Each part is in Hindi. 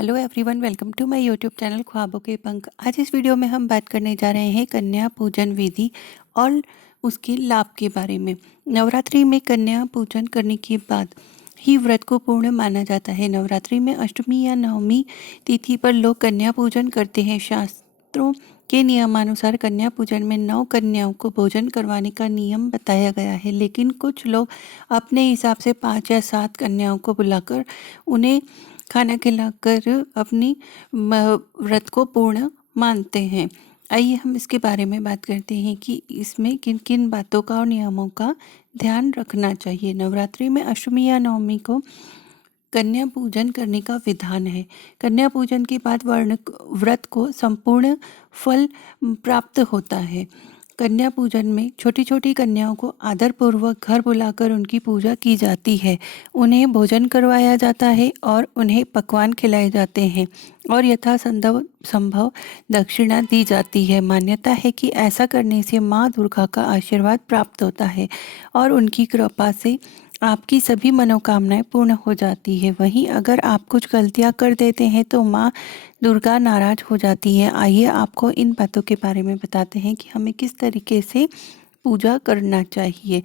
Hello everyone, welcome to my YouTube channel ख्वाबों के पंख। आज इस वीडियो में हम बात करने जा रहे हैं कन्या पूजन विधि और उसके लाभ के बारे में। नवरात्रि में कन्या पूजन करने के बाद ही व्रत को पूर्ण माना जाता है। नवरात्रि में अष्टमी या नवमी तिथि पर लोग कन्या पूजन करते हैं। शास्त्रों के नियमानुसार कन्या पूजन में 9 कन्याओं को भोजन करवाने का नियम बताया गया है, लेकिन कुछ लोग अपने हिसाब से 5 या 7 कन्याओं को बुलाकर उन्हें खाना खिलाकर अपनी व्रत को पूर्ण मानते हैं। आइए हम इसके बारे में बात करते हैं कि इसमें किन किन बातों का और नियमों का ध्यान रखना चाहिए। नवरात्रि में अष्टमी या नवमी को कन्या पूजन करने का विधान है। कन्या पूजन के बाद व्रत को संपूर्ण फल प्राप्त होता है। कन्या पूजन में छोटी छोटी कन्याओं को आदरपूर्वक घर बुलाकर उनकी पूजा की जाती है। उन्हें भोजन करवाया जाता है और उन्हें पकवान खिलाए जाते हैं और संभव दक्षिणा दी जाती है। मान्यता है कि ऐसा करने से माँ दुर्गा का आशीर्वाद प्राप्त होता है और उनकी कृपा से आपकी सभी मनोकामनाएं पूर्ण हो जाती है। वहीं अगर आप कुछ गलतियां कर देते हैं तो माँ दुर्गा नाराज हो जाती है। आइए आपको इन बातों के बारे में बताते हैं कि हमें किस तरीके से पूजा करना चाहिए।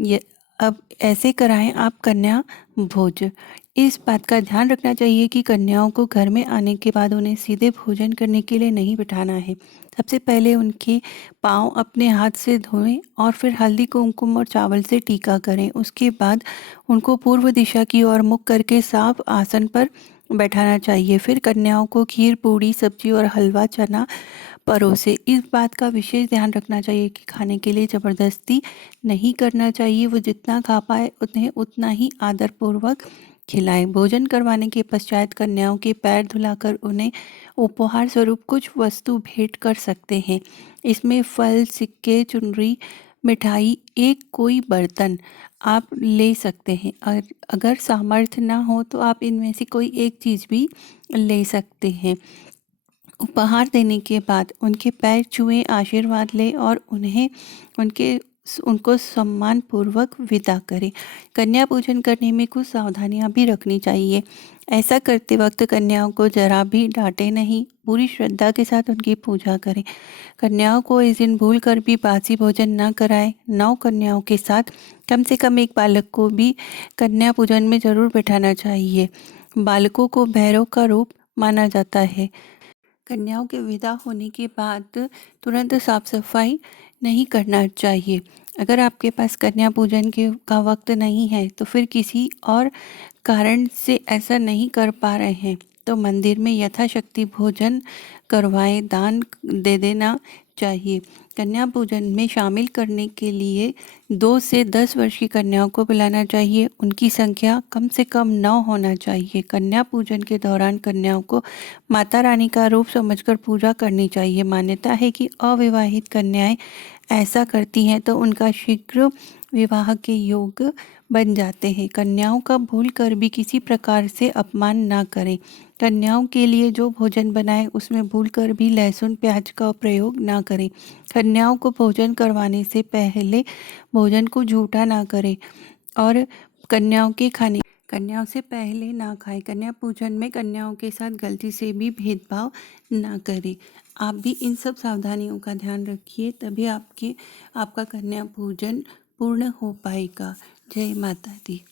ये अब ऐसे कराएं आप कन्या भोज। इस बात का ध्यान रखना चाहिए कि कन्याओं को घर में आने के बाद उन्हें सीधे भोजन करने के लिए नहीं बिठाना है। सबसे पहले उनके पाँव अपने हाथ से धोएं और फिर हल्दी कुमकुम और चावल से टीका करें। उसके बाद उनको पूर्व दिशा की ओर मुख करके साफ आसन पर बैठाना चाहिए। फिर कन्याओं को खीर, पूड़ी, सब्जी और हलवा चना परोसे। इस बात का विशेष ध्यान रखना चाहिए कि खाने के लिए ज़बरदस्ती नहीं करना चाहिए। वो जितना खा पाए उन्हें उतना ही आदरपूर्वक खिलाएं। भोजन करवाने के पश्चात कन्याओं के पैर धुलाकर उन्हें उपहार स्वरूप कुछ वस्तु भेंट कर सकते हैं। इसमें फल, सिक्के, चुनरी, मिठाई, एक कोई बर्तन आप ले सकते हैं। और अगर सामर्थ्य ना हो तो आप इनमें से कोई एक चीज़ भी ले सकते हैं। उपहार देने के बाद उनके पैर छुएं, आशीर्वाद लें और उनको सम्मान पूर्वक विदा करें। कन्या पूजन करने में कुछ सावधानियां भी रखनी चाहिए। ऐसा करते वक्त कन्याओं को जरा भी डांटे नहीं, पूरी श्रद्धा के साथ उनकी पूजा करें। कन्याओं को इस दिन भूल कर भी बासी भोजन न कराएं। 9 कन्याओं के साथ कम से कम एक बालक को भी कन्या पूजन में जरूर बैठाना चाहिए। बालकों को भैरव का रूप माना जाता है। कन्याओं के विदा होने के बाद तुरंत साफ सफाई नहीं करना चाहिए। अगर आपके पास कन्या पूजन का वक्त नहीं है तो फिर किसी और कारण से ऐसा नहीं कर पा रहे हैं तो मंदिर में यथाशक्ति भोजन करवाएं, दान दे देना चाहिए। कन्या पूजन में शामिल करने के लिए 2 से 10 वर्ष की कन्याओं को बुलाना चाहिए। उनकी संख्या कम से कम 9 होना चाहिए। कन्या पूजन के दौरान कन्याओं को माता रानी का रूप समझकर पूजा करनी चाहिए। मान्यता है कि अविवाहित कन्याएं ऐसा करती हैं तो उनका शीघ्र विवाह के योग बन जाते हैं। कन्याओं का भूल कर भी किसी प्रकार से अपमान ना करें। कन्याओं के लिए जो भोजन बनाए उसमें भूल कर भी लहसुन प्याज का प्रयोग ना करें। कन्याओं को भोजन करवाने से पहले भोजन को झूठा ना करें और कन्याओं से पहले ना खाएं। कन्या पूजन में कन्याओं के साथ गलती से भी भेदभाव ना करें। आप भी इन सब सावधानियों का ध्यान रखिए, तभी आपका कन्या पूजन पूर्ण हो पाएगा। जय माता दी।